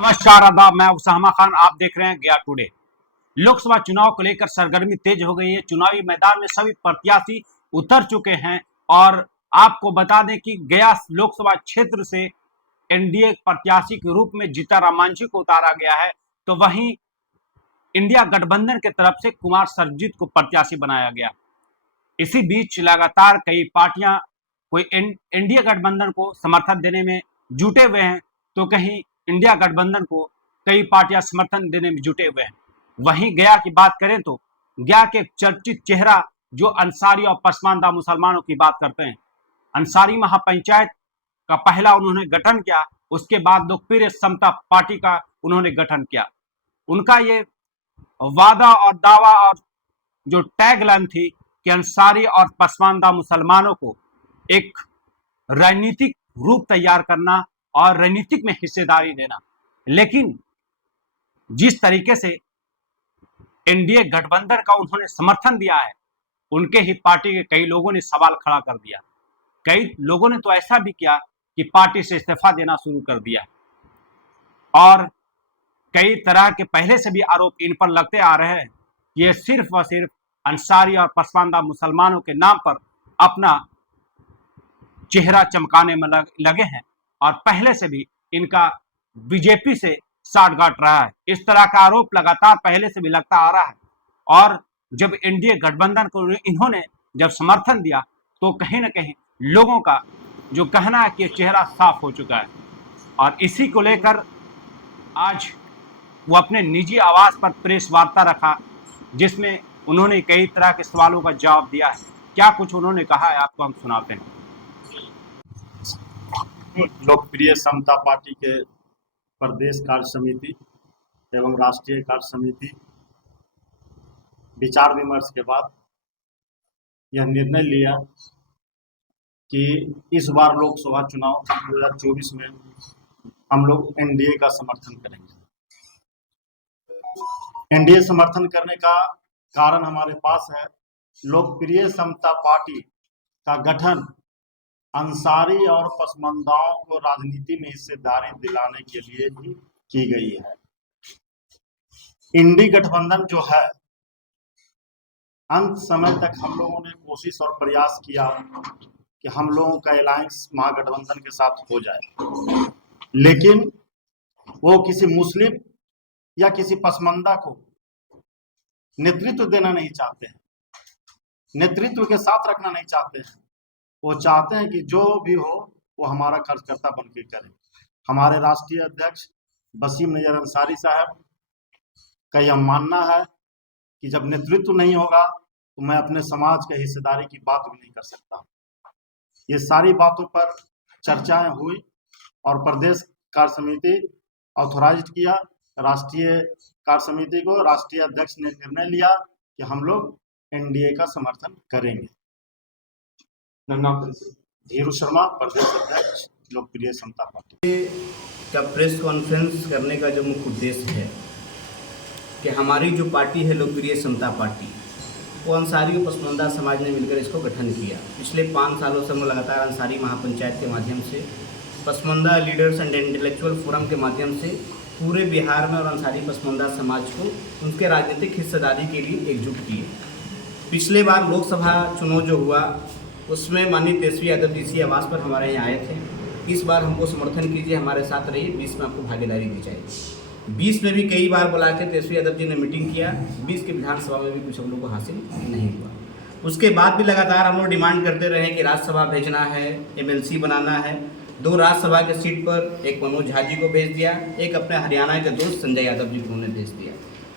नमस्कार, आदाब। मैं उसामा खान, आप देख रहे हैं गया टुडे। लोकसभा चुनाव को लेकर सरगर्मी तेज हो गई है। चुनावी मैदान में सभी प्रत्याशी उतर चुके हैं और आपको बता दें कि गया लोकसभा क्षेत्र से एनडीए प्रत्याशी के रूप में जीतन राम को उतारा गया है, तो वहीं इंडिया गठबंधन की तरफ से कुमार सर्वजीत को प्रत्याशी बनाया गया। इसी बीच लगातार कई पार्टियां कोई एनडीए गठबंधन को समर्थन देने में जुटे हुए हैं, तो कहीं इंडिया गठबंधन को कई पार्टियां समर्थन देने में जुटे हुए हैं। वहीं गया की बात करें तो गया के चर्चित चेहरा जो अंसारी और पसमानदा मुसलमानों की बात करते हैं, अंसारी महापंचायत का पहला उन्होंने गठन किया, उसके बाद लोकप्रिय समता पार्टी का उन्होंने गठन किया। उनका ये वादा और दावा और जो टैगलाइन थी कि अंसारी और पसमानदा मुसलमानों को एक राजनीतिक रूप तैयार करना और राजनीतिक में हिस्सेदारी देना। लेकिन जिस तरीके से एनडीए गठबंधन का उन्होंने समर्थन दिया है, उनके ही पार्टी के कई लोगों ने सवाल खड़ा कर दिया। कई लोगों ने तो ऐसा भी किया कि पार्टी से इस्तीफा देना शुरू कर दिया और कई तरह के पहले से भी आरोप इन पर लगते आ रहे हैं कि ये सिर्फ और सिर्फ अंसारी और पसमानदा मुसलमानों के नाम पर अपना चेहरा चमकाने में लगे हैं और पहले से भी इनका बीजेपी से साठगांठ रहा है। इस तरह का आरोप लगातार पहले से भी लगता आ रहा है और जब एनडीए गठबंधन को इन्होंने जब समर्थन दिया तो कहीं ना कहीं लोगों का जो कहना है कि चेहरा साफ हो चुका है और इसी को लेकर आज वो अपने निजी आवास पर प्रेस वार्ता रखा, जिसमें उन्होंने कई तरह के सवालों का जवाब दिया है। क्या कुछ उन्होंने कहा है आपको हम सुनाते हैं। लोकप्रिय समता पार्टी के प्रदेश कार्य समिति एवं राष्ट्रीय कार्य समिति विचार विमर्श के बाद यह निर्णय लिया कि इस बार लोकसभा चुनाव 2024 में हम लोग एनडीए का समर्थन करेंगे। एनडीए समर्थन करने का कारण हमारे पास है, लोकप्रिय समता पार्टी का गठन अंसारी और पसमानदाओं को राजनीति में हिस्सेदारी दिलाने के लिए भी की गई है। इंडी गठबंधन जो है, अंत समय तक हम लोगों ने कोशिश और प्रयास किया कि हम लोगों का अलायंस महागठबंधन के साथ हो जाए, लेकिन वो किसी मुस्लिम या किसी पसमानदा को नेतृत्व देना नहीं चाहते हैं, नेतृत्व के साथ रखना नहीं चाहते हैं। वो चाहते हैं कि जो भी हो वो हमारा कार्यकर्ता बन के करे। हमारे राष्ट्रीय अध्यक्ष वसीम नजर अंसारी साहब का यह मानना है कि जब नेतृत्व नहीं होगा तो मैं अपने समाज के हिस्सेदारी की बात भी नहीं कर सकता। ये सारी बातों पर चर्चाएं हुई और प्रदेश कार्य समिति ऑथोराइज किया राष्ट्रीय कार्य समिति को। राष्ट्रीय अध्यक्ष ने निर्णय लिया कि हम लोग एनडीए का समर्थन करेंगे। धीरू शर्मा, प्रदेश अध्यक्ष लोकप्रिय समता पार्टी का प्रेस कॉन्फ्रेंस करने का जो मुख्य उद्देश्य है कि हमारी जो पार्टी है लोकप्रिय समता पार्टी, वो अंसारी और पसमानदा समाज ने मिलकर इसको गठन किया। पिछले 5 सालों से हम लगातार अंसारी महापंचायत के माध्यम से, Pasmanda leaders and intellectual forum के माध्यम से पूरे बिहार में और अंसारी पसमानदा समाज को उनके राजनीतिक हिस्सेदारी के लिए एकजुट किए। पिछले बार लोकसभा चुनाव जो हुआ उसमें माननीय तेजस्वी यादव जी इसी आवास पर हमारे यहाँ आए थे। इस बार हमको समर्थन कीजिए, हमारे साथ रहिए, 20 में आपको भागीदारी दी जाएगी। 20 में भी कई बार बुला के तेजस्वी यादव जी ने मीटिंग किया, 20 के विधानसभा में भी कुछ हम लोग को हासिल नहीं हुआ। उसके बाद भी लगातार हम लोग डिमांड करते रहे कि राज्यसभा भेजना है, एमएलसी बनाना है। 2 राज्यसभा के सीट पर एक मनोज झा जी को भेज दिया, एक अपने हरियाणा के दोस्त संजय यादव जी को उन्होंने भेज दिया।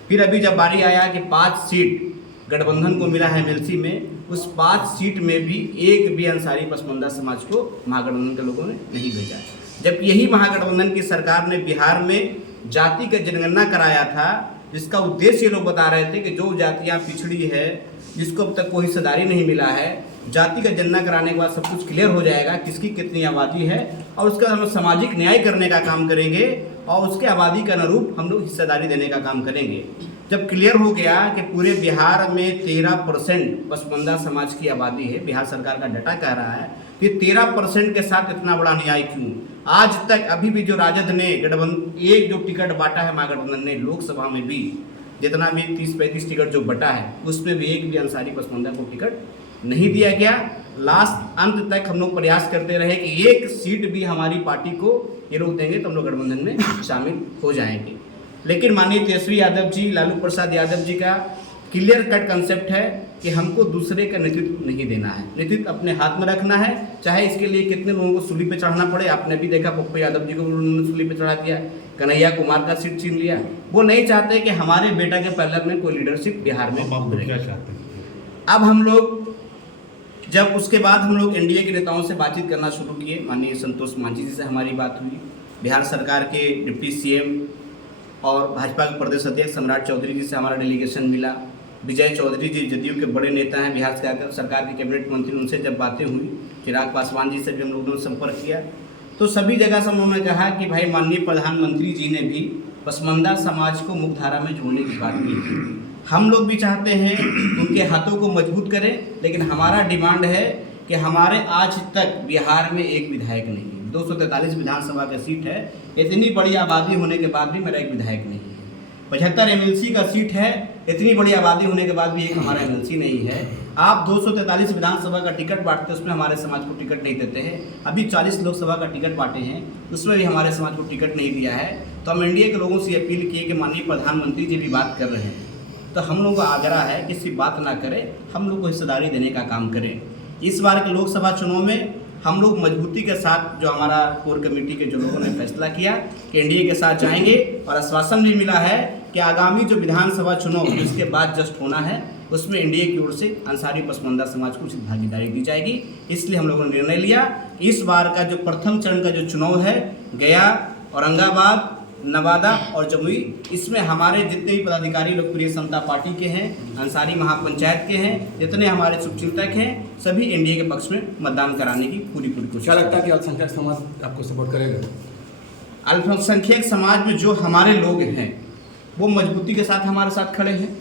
फिर अभी जब बारी आया कि 5 सीट गठबंधन को मिला है एमएलसी में, उस 5 सीट में भी एक भी अंसारी पसमानदा समाज को महागठबंधन के लोगों ने नहीं भेजा। जब यही महागठबंधन की सरकार ने बिहार में जाति का जनगणना कराया था, जिसका उद्देश्य ये लोग बता रहे थे कि जो जातियां पिछड़ी है, जिसको अब तक कोई हिस्सेदारी नहीं मिला है, जाति का जनगणना कराने के बाद सब कुछ क्लियर हो जाएगा किसकी कितनी आबादी है और उसका हम सामाजिक न्याय करने का काम करेंगे और उसके आबादी के अनुरूप हम लोग हिस्सेदारी देने का काम करेंगे। जब क्लियर हो गया कि पूरे बिहार में 13% पसमानदा समाज की आबादी है, बिहार सरकार का डाटा कह रहा है कि 13% के साथ इतना बड़ा न्याय क्यों? आज तक अभी भी जो राजद ने गठबंधन एक जो टिकट बांटा है महागठबंधन ने लोकसभा में भी, जितना भी 30-35 टिकट जो बटा है उसमें भी एक भी अंसारी पसमानदा को टिकट नहीं दिया गया। लास्ट अंत तक हम लोग प्रयास करते रहे कि एक सीट भी हमारी पार्टी को ये लोग देंगे तो हम लोग गठबंधन में शामिल हो जाएंगे। लेकिन माननीय तेजस्वी यादव जी, लालू प्रसाद यादव जी का क्लियर कट कंसेप्ट है कि हमको दूसरे का नेतृत्व नहीं देना है, नेतृत्व अपने हाथ में रखना है, चाहे इसके लिए कितने लोगों को सूली पे चढ़ना पड़े। आपने भी देखा पप्पू यादव जी को उन्होंने सूली पे चढ़ा दिया, कन्हैया कुमार का सीट छीन लिया। वो नहीं चाहते कि हमारे बेटा के पहले में कोई लीडरशिप बिहार में क्या चाहते हैं। अब हम लोग जब उसके बाद हम लोग एनडीए के नेताओं से बातचीत करना शुरू किए, माननीय संतोष मांझी जी से हमारी बात हुई, बिहार सरकार के डिप्टी सीएम और भाजपा के प्रदेश अध्यक्ष सम्राट चौधरी जी से हमारा डेलीगेशन मिला, विजय चौधरी जी जदयू के बड़े नेता हैं, बिहार सरकार के कैबिनेट मंत्री, उनसे जब बातें हुई, चिराग पासवान जी से भी हम लोगों ने संपर्क किया, तो सभी जगह से उन्होंने कहा कि भाई माननीय प्रधानमंत्री जी ने भी पसमानदा समाज को मुख्यधारा में जोड़ने की बात की। हम लोग भी चाहते हैं उनके हाथों को मजबूत करें, लेकिन हमारा डिमांड है कि हमारे आज तक बिहार में एक विधायक नहीं है। 243 विधानसभा का सीट है, इतनी बड़ी आबादी होने के बाद भी मेरा एक विधायक नहीं है। 75 एमएलसी का सीट है, इतनी बड़ी आबादी होने के बाद भी एक हमारा एमएलसी नहीं है। आप 243 विधानसभा का टिकट बांटते हैं, उसमें हमारे समाज को टिकट नहीं देते हैं। अभी 40 लोकसभा का टिकट बांटे हैं, उसमें भी हमारे समाज को टिकट नहीं दिया है। तो हम एनडीए के लोगों से अपील किए कि माननीय प्रधानमंत्री जी भी बात कर रहे हैं, तो हम लोगों का आग्रह है कि सिर्फ बात ना करें, हम लोग को हिस्सेदारी देने का काम करें। इस बार के लोकसभा चुनाव में हम लोग मजबूती के साथ, जो हमारा कोर कमेटी के जो लोगों ने फैसला किया कि एनडीए के साथ जाएंगे, और आश्वासन भी मिला है कि आगामी जो विधानसभा चुनाव इसके बाद जस्ट होना है, उसमें एनडीए की ओर से अंसारी पसमानदा समाज को उचित भागीदारी दी जाएगी। इसलिए हम लोगों ने निर्णय लिया, इस बार का जो प्रथम चरण का जो चुनाव है, गया, औरंगाबाद, नवादा और जमुई, इसमें हमारे जितने भी पदाधिकारी लोकप्रिय समता पार्टी के हैं, अंसारी महापंचायत के हैं, जितने हमारे शुभचिंतक हैं, सभी एनडीए के पक्ष में मतदान कराने की पूरी कोशिश। क्या लगता है कि अल्पसंख्यक समाज आपको सपोर्ट करेगा? अल्पसंख्यक समाज में जो हमारे लोग हैं वो मजबूती के साथ हमारे साथ खड़े हैं,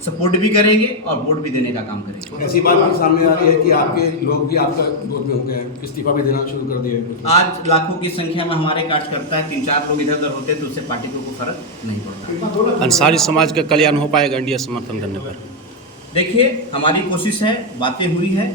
सपोर्ट भी करेंगे और वोट भी देने का काम करेंगे। ऐसी बात भी सामने आ रही है कि आपके लोग भी आपका वोट में हो गए हैं, इस्तीफा भी देना शुरू कर दिए। आज लाखों की संख्या में हमारे कार्यकर्ता है, 3-4 लोग इधर उधर होते हैं तो उससे पार्टी को कोई फर्क नहीं पड़ता। अंसारी समाज का कल्याण हो पाएगा एनडीए समर्थन करने पर? देखिए, हमारी कोशिश है, बातें हुई है,